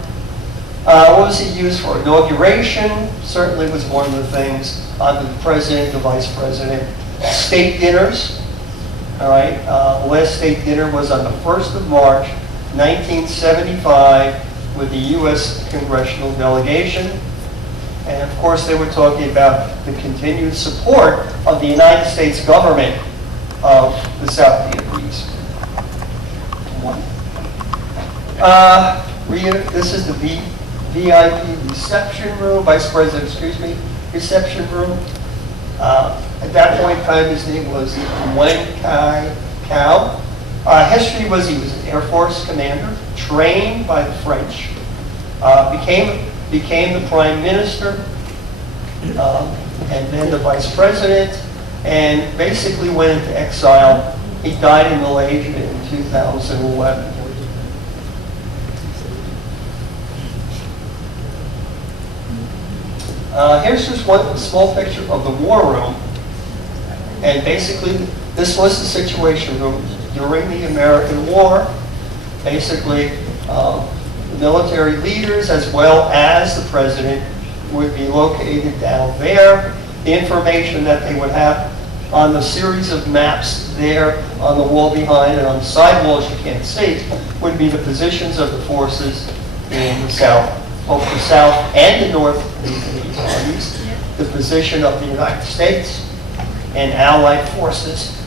What was it used for? Inauguration certainly was one of the things. The president, the vice president. State dinners. All right, the last state dinner was on the 1st of March, 1975, with the U.S. congressional delegation. And of course, they were talking about the continued support of the United States government of the South Vietnamese. This is the VIP reception room, Vice President, excuse me, reception room. At that point in time, his name was Wen Kai Cao. History was he was an Air Force commander, trained by the French, became the Prime Minister, and then the Vice President, and basically went into exile. He died in Malaysia in 2011. Here's just one small picture of the war room. And basically, this was the situation during the American War. Basically, the military leaders as well as the president would be located down there. The information that they would have on the series of maps there on the wall behind and on the side walls you can't see would be the positions of the forces in the South, both the South and the North Vietnamese armies, the position of the United States and Allied forces.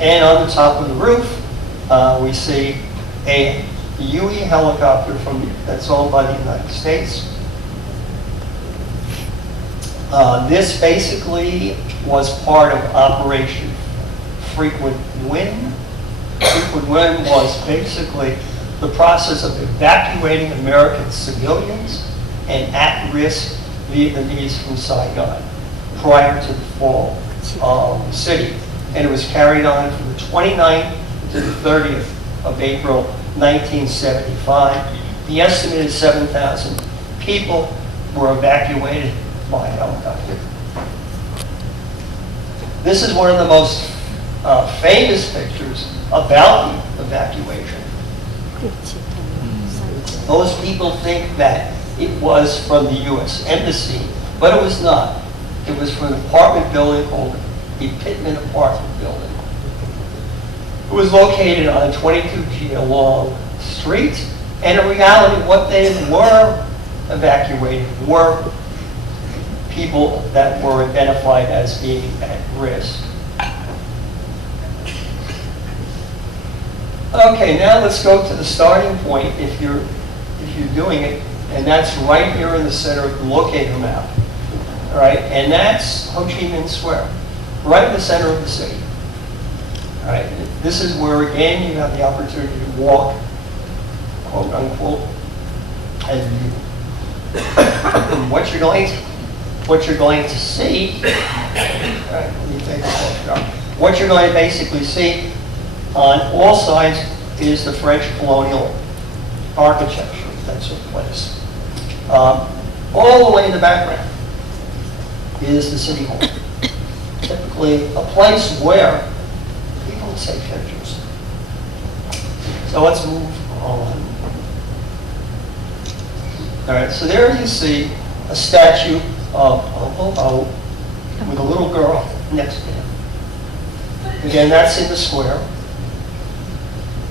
And on the top of the roof, we see a Huey helicopter that's owned by the United States. This basically was part of Operation Frequent Wind. Frequent Wind was basically the process of evacuating American civilians and at-risk Vietnamese from Saigon prior to the fall of the city. And it was carried on from the 29th to the 30th of April, 1975. The estimated 7,000 people were evacuated by helicopter. This is one of the most famous pictures about the evacuation. Most people think that it was from the U.S. Embassy, but it was not. It was from an apartment building called the Pittman Apartment Building. It was located on 22G along Street, and in reality, what they were evacuating were people that were identified as being at risk. Okay, now let's go to the starting point if you're doing it, and that's right here in the center of the locator map. All right, and that's Ho Chi Minh Square, right in the center of the city. All right, this is where again you have the opportunity to walk, quote unquote, and view. What you're going to see. All right, let me take this off. What you're going to basically see on all sides is the French colonial architecture that took place. All the way in the background is the City Hall. Typically a place where people would take pictures. So let's move on. All right, so there you see a statue of Uncle O with a little girl next to him. Again, that's in the square.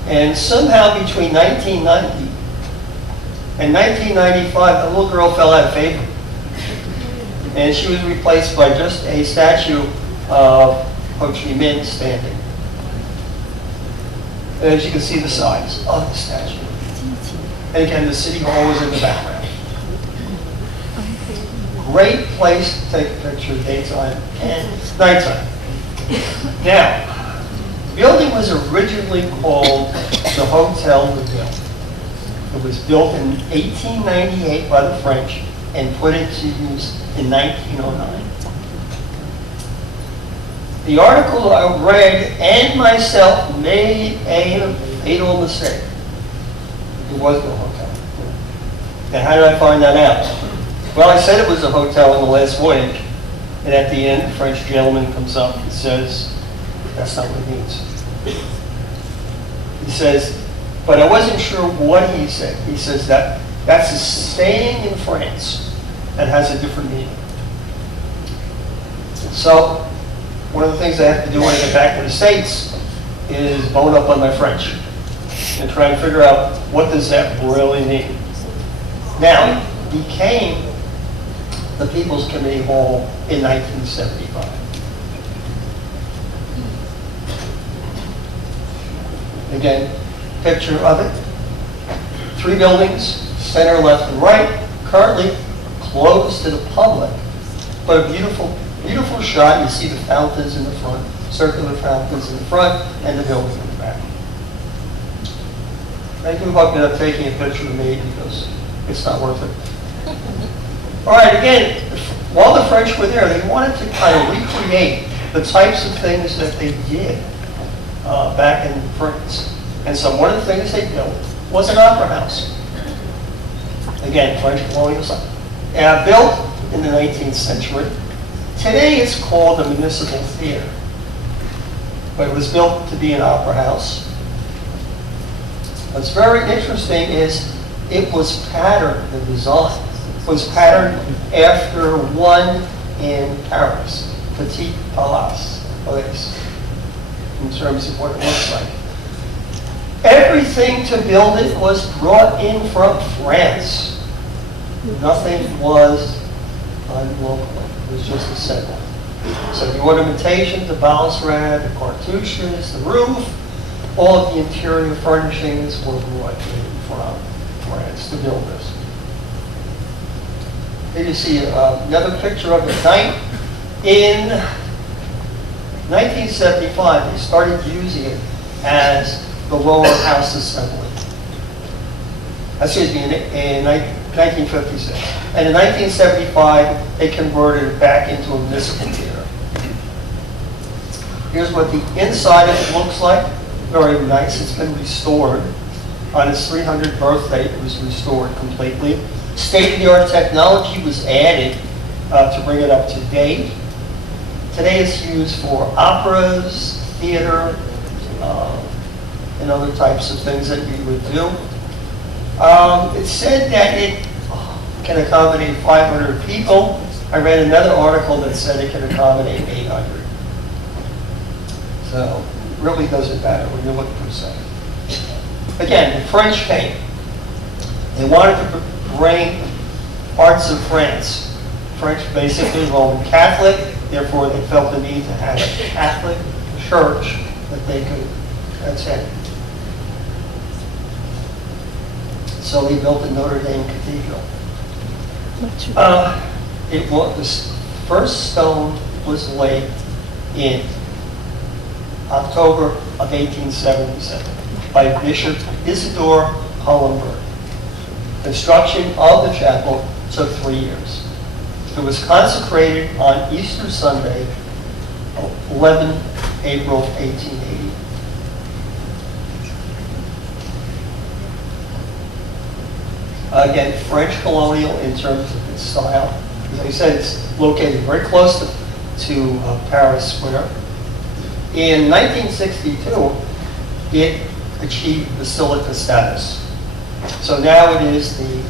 And somehow between 1990 and 1995, the little girl fell out of favor. And she was replaced by just a statue of Ho Chi Minh standing. And as you can see the size of the statue. And again, the City Hall was in the background. Great place to take a picture daytime and nighttime. Now, The building was originally called the Hotel de Ville. It was built in 1898 by the French and put into use in 1909. The article I read and myself made a fatal mistake. It was no hotel. And how did I find that out? Well, I said it was a hotel on the last voyage, and at the end, the French gentleman comes up and says, that's not what it means. He says, but I wasn't sure what he said. He says that's a staying in France that has a different meaning. So, one of the things I have to do when I get back to the States is bone up on my French and try to figure out what does that really mean. Now, it became the People's Committee Hall in 1975. Again, picture of it. 3 buildings, center, left, and right, currently closed to the public, but a beautiful, beautiful shot. You see the fountains in the front, circular fountains in the front, and the building in the back. Thank you for taking a picture of me because it's not worth it. All right, again, while the French were there, they wanted to kind of recreate the types of things that they did back in France. And so one of the things they built was an opera house. Again, French colonial style. Built in the 19th century. Today it's called the Municipal Theater. But it was built to be an opera house. What's very interesting is it was patterned, the design was patterned after one in Paris, Petit Palace, in terms of what it looks like. Everything to build it was brought in from France. Nothing was done locally. It was just assembled. So the ornamentation, the balustrade, the cartouches, the roof, all of the interior furnishings were brought in from France to build this. Here you see another picture of the night. In 1975, they started using it as the lower house assembly. Excuse me, in 1956. And in 1975, they converted it back into a municipal theater. Here's what the inside of it looks like. Very nice. It's been restored. On its 300th birthday, it was restored completely. State-of-the-art technology was added to bring it up to date. Today it's used for operas, theater, and other types of things that we would do. It's said that it can accommodate 500 people. I read another article that said it can accommodate 800. So it really doesn't matter when you look per se. Again, the French came. They wanted to bring parts of France. French basically Roman Catholic, therefore they felt the need to have a Catholic church that they could attend. So they built the Notre Dame Cathedral. The first stone was laid in October of 1877 by Bishop Isidore Hollenberg. Construction of the chapel took 3 years. It was consecrated on Easter Sunday, 11 April 1880. Again, French colonial in terms of its style. As I said, it's located very close to Paris Square. In 1962, it achieved basilica status. So now it is the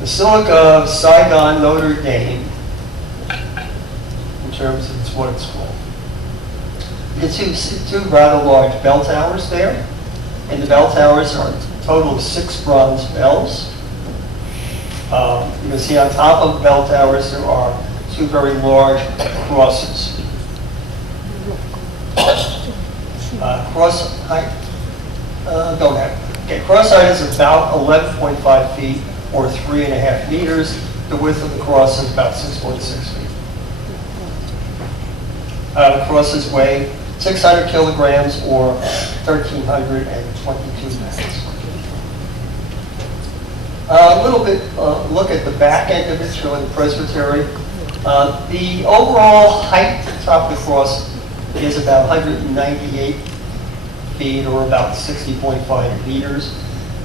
Basilica of Saigon Notre Dame, in terms of what it's called. You can see two rather large bell towers there, and the bell towers are a total of 6 bronze bells. You can see on top of the bell towers there are 2 very large crosses. Cross height, don't have it. Okay, cross height is about 11.5 feet or 3.5 meters. The width of the cross is about 6.6 feet. The crosses weigh 600 kilograms or 1,322 pounds. A little bit look at the back end of it, showing the presbytery. The overall height to the top of the cross is about 198 feet or about 60.5 meters.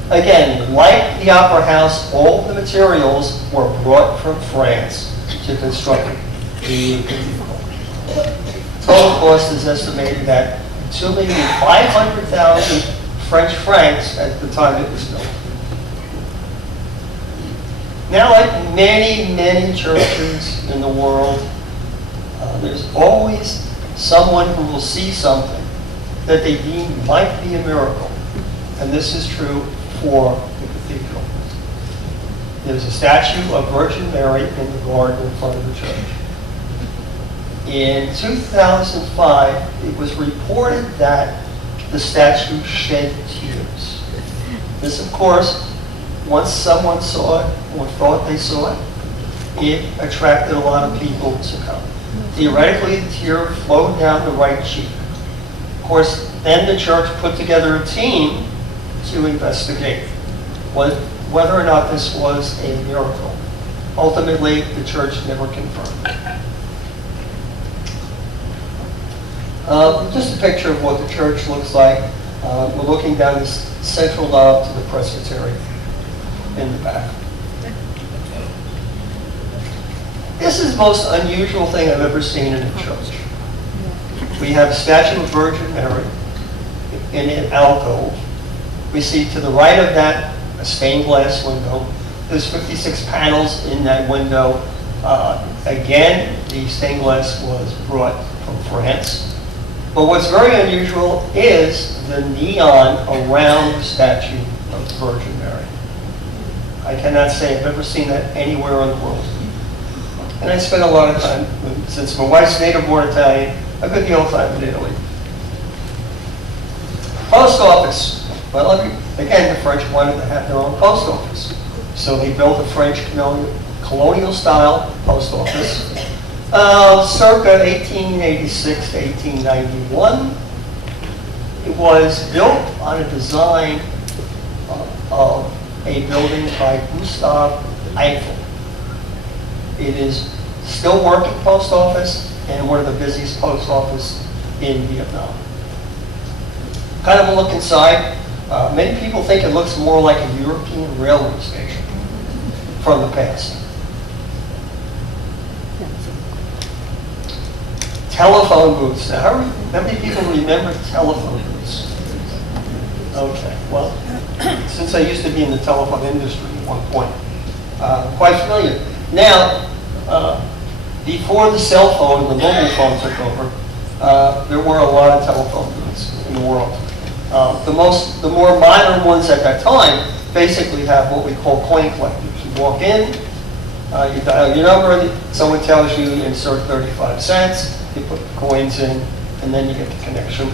Again, like the Opera House, all the materials were brought from France to construct the cathedral. Total cost is estimated at 2,500,000 French francs at the time it was built. Now, like many, many churches in the world, there's always someone who will see something that they deem might be a miracle. And this is true for the cathedral. There's a statue of Virgin Mary in the garden in front of the church. In 2005, it was reported that the statue shed tears. This, of course, once someone saw it or thought they saw it, it attracted a lot of people to come. Theoretically, the tear flowed down the right cheek. Of course, then the church put together a team to investigate whether or not this was a miracle. Ultimately, the church never confirmed. Just a picture of what the church looks like. We're looking down this central knob to the presbytery in the back. This is the most unusual thing I've ever seen in a church. We have a statue of Virgin Mary in an alcove. We see to the right of that a stained glass window. There's 56 panels in that window. Again, the stained glass was brought from France. But what's very unusual is the neon around the statue of the Virgin Mary. I cannot say I've ever seen that anywhere in the world. And I spent a lot of time, since my wife's native-born Italian, a good deal of time in Italy. Post office. Well, again, the French wanted to have their own post office. So they built a French colonial-style post office. Circa 1886 to 1891. It was built on a design of a building by Gustave Eiffel. It is still working post office and one of the busiest post offices in Vietnam. Kind of a look inside. Many people think it looks more like a European railway station from the past. Telephone booths. Now, how many people remember telephone booths? Okay, well, since I used to be in the telephone industry at one point, quite familiar. Now, before the cell phone and the mobile phone took over, there were a lot of telephone booths in the world. The more modern ones at that time basically have what we call coin collectors. You walk in, you dial your number, someone tells you insert 35 cents, you put the coins in, and then you get the connection.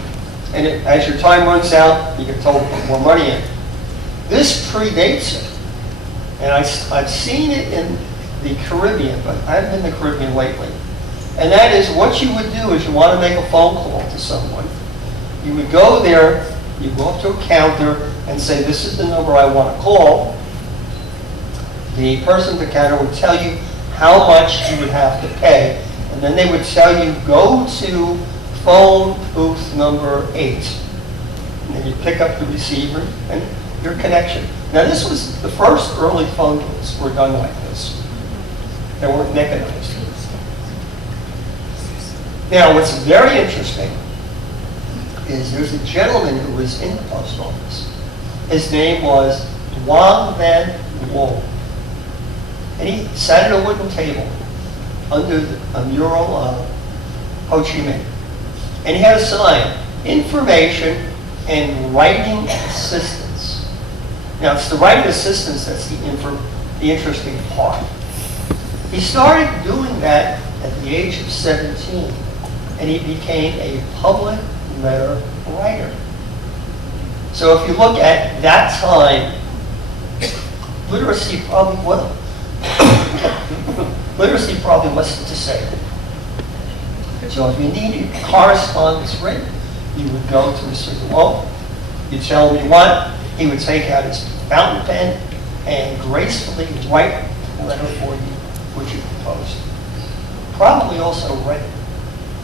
And as your time runs out, you get told to put more money in. This predates it. And I've seen it in the Caribbean, but I haven't been in the Caribbean lately. And that is, what you would do is you want to make a phone call to someone. You would go there, you go up to a counter and say, this is the number I want to call. The person at the counter would tell you how much you would have to pay. And then they would tell you, go to phone booth number 8. And then you pick up the receiver and your connection. Now, this was the first early phone booths were done like this. They weren't mechanized. Now, what's very interesting is there's a gentleman who was in the post office. His name was Duong Van Nguyen. And he sat at a wooden table under a mural of Ho Chi Minh. And he had a sign, information and writing assistance. Now, it's the writing assistance that's the interesting part. He started doing that at the age of 17, and he became a public letter writer. So if you look at that time, literacy probably wasn't to say. So if you needed correspondence written, you would go to Mr. DeWalt, you'd tell him you want, he would take out his fountain pen and gracefully write a letter for you, which you proposed. Probably also write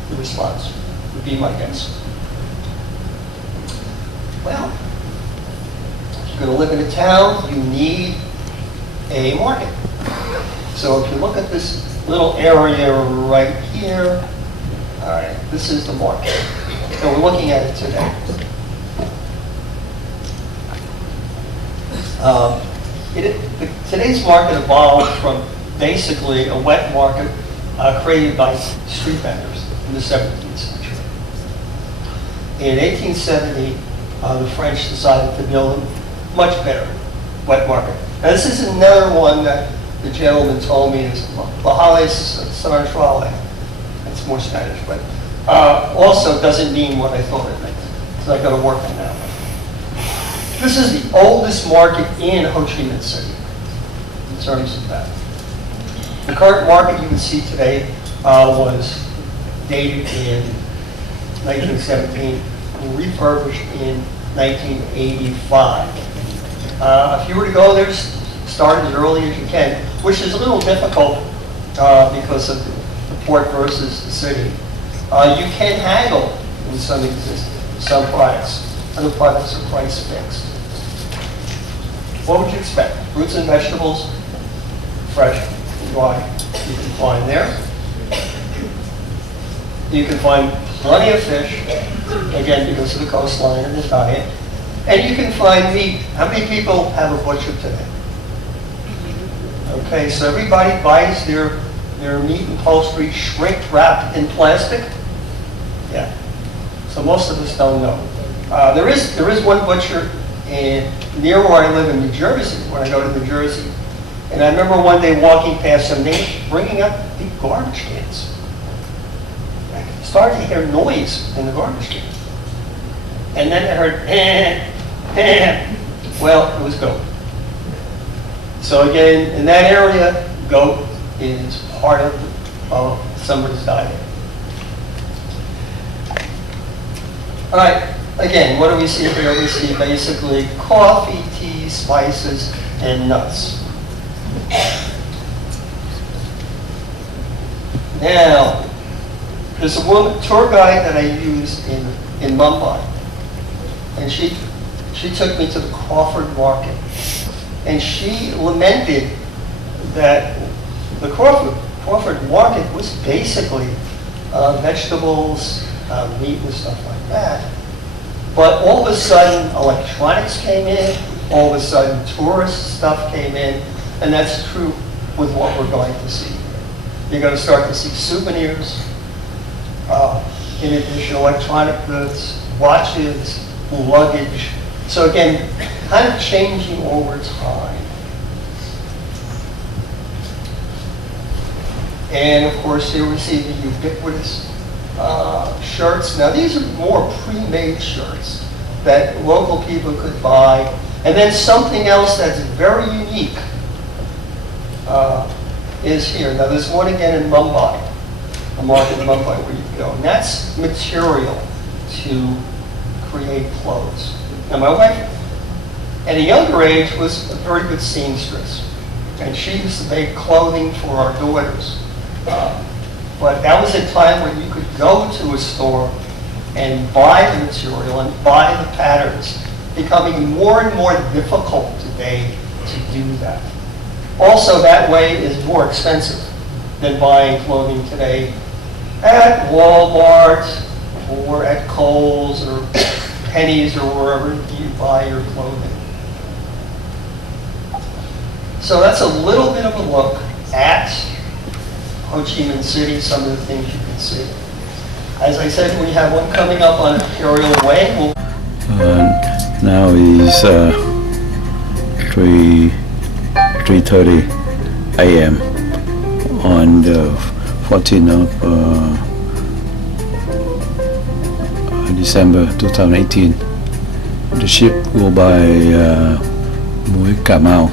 the response, would be my guess. Well, if you're going to live in a town, you need a market. So if you look at this little area right here, all right, this is the market. So we're looking at it today. Today's market evolved from basically a wet market created by street vendors in the 17th century. In 1870, the French decided to build a much better wet market. Now this is another one that the gentleman told me is Bajales Centrale. It's more Spanish, but also doesn't mean what I thought it meant. So I've got to work on that one. This is the oldest market in Ho Chi Minh City, in terms of that. The current market you can see today was dated in 1917, refurbished in 1985. If you were to go there, start as early as you can, which is a little difficult because of the port versus the city. You can haggle with some products. Other products are price fixed. What would you expect? Fruits and vegetables, fresh and dry, you can find there. You can find plenty of fish, again because of the coastline and the diet. And you can find meat. How many people have a butcher today? Okay, so everybody buys their meat and poultry shrink wrapped in plastic? Yeah. So most of us don't know. There is one butcher near where I live in New Jersey, when I go to New Jersey. And I remember one day walking past him, they bringing up big garbage cans. I started to hear noise in the garbage can. And then I heard, well, it was goat. So again, in that area, goat is part of somebody's diet. All right, again, what do we see here? We see basically coffee, tea, spices, and nuts. Now, there's a woman, tour guide that I used in Mumbai, and she took me to the Crawford Market, and she lamented that the Crawford Market was basically vegetables, meat and stuff like that. But all of a sudden, electronics came in, all of a sudden, tourist stuff came in, and that's true with what we're going to see. You're going to start to see souvenirs, in addition, electronic goods, watches, luggage. So again, kind of changing over time. And of course, here we see the ubiquitous shirts. Now these are more pre-made shirts that local people could buy. And then something else that's very unique is here. Now there's one again in Mumbai, a market in Mumbai where you can go. And that's material to create clothes. Now my wife, at a younger age, was a very good seamstress. And she used to make clothing for our daughters. But that was a time when you could go to a store and buy the material and buy the patterns, becoming more and more difficult today to do that. Also, that way is more expensive than buying clothing today at Walmart or at Kohl's or Penny's or wherever you buy your clothing. So that's a little bit of a look at Ho Chi Minh City, some of the things you can see. As I said, we have one coming up on Imperial Way. Now is 3:30 a.m. on the 14th of December 2018. The ship go by Muối Cà Mau.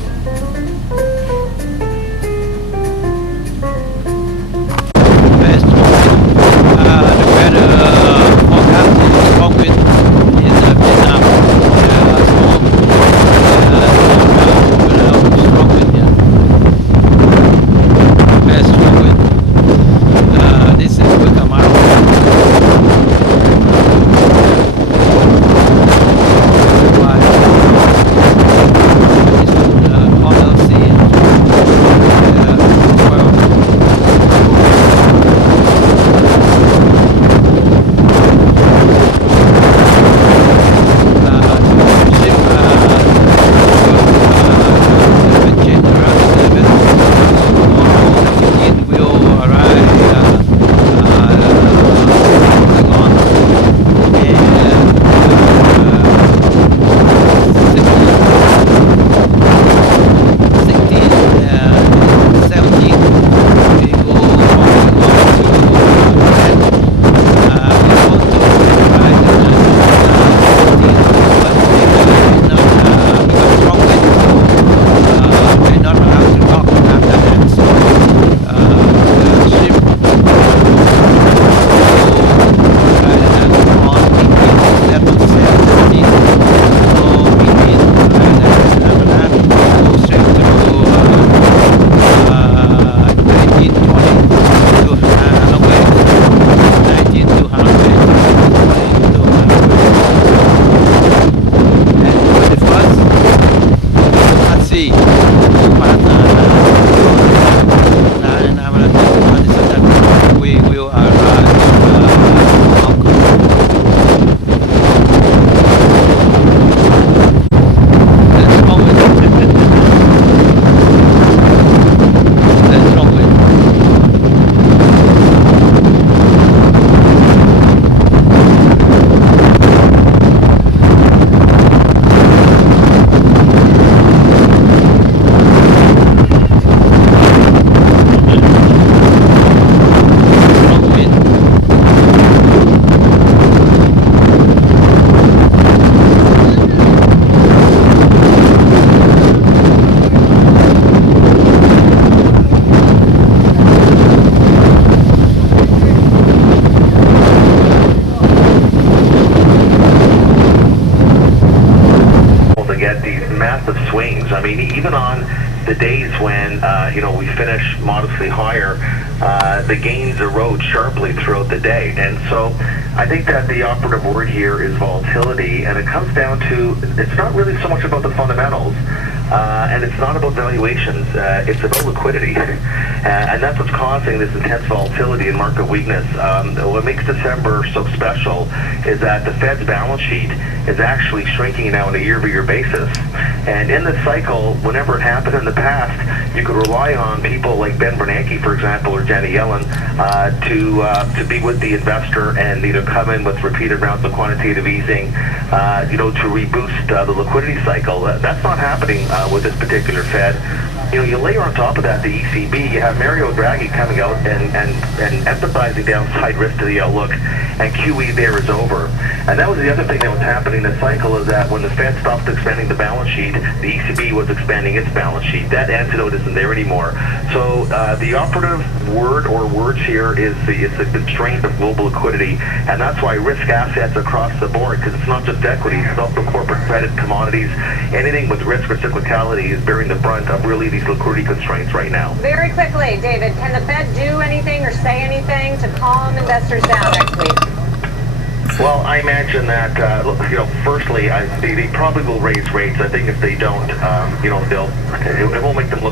we finish modestly higher, the gains erode sharply throughout the day. And so I think that the operative word here is volatility, and it comes down to, it's not really so much about the fundamentals, and it's not about valuations, it's about liquidity. And that's what's causing this intense volatility and market weakness. What makes December so special is that the Fed's balance sheet is actually shrinking now on a year-over-year basis. And in this cycle, whenever it happened in the past, you could rely on people like Ben Bernanke, for example, or Janet Yellen, to be with the investor and either come in with repeated rounds of quantitative easing, to reboost the liquidity cycle. That's not happening with this particular Fed. You layer on top of that the ECB, you have Mario Draghi coming out and emphasizing downside risk to the outlook, and QE there is over. And that was the other thing that was happening in the cycle, is that when the Fed stopped expanding the balance sheet, the ECB was expanding its balance sheet. That antidote isn't there anymore. So the operative word or words here is the constraint of global liquidity, and that's why risk assets across the board, because it's not just equities, it's also corporate credit, commodities, anything with risk or cyclicality is bearing the brunt of really these liquidity constraints right now. Very quickly, David, can the Fed do anything or say anything to calm investors down next week? Well, I imagine that, firstly, they probably will raise rates. I think if they don't, it won't make them look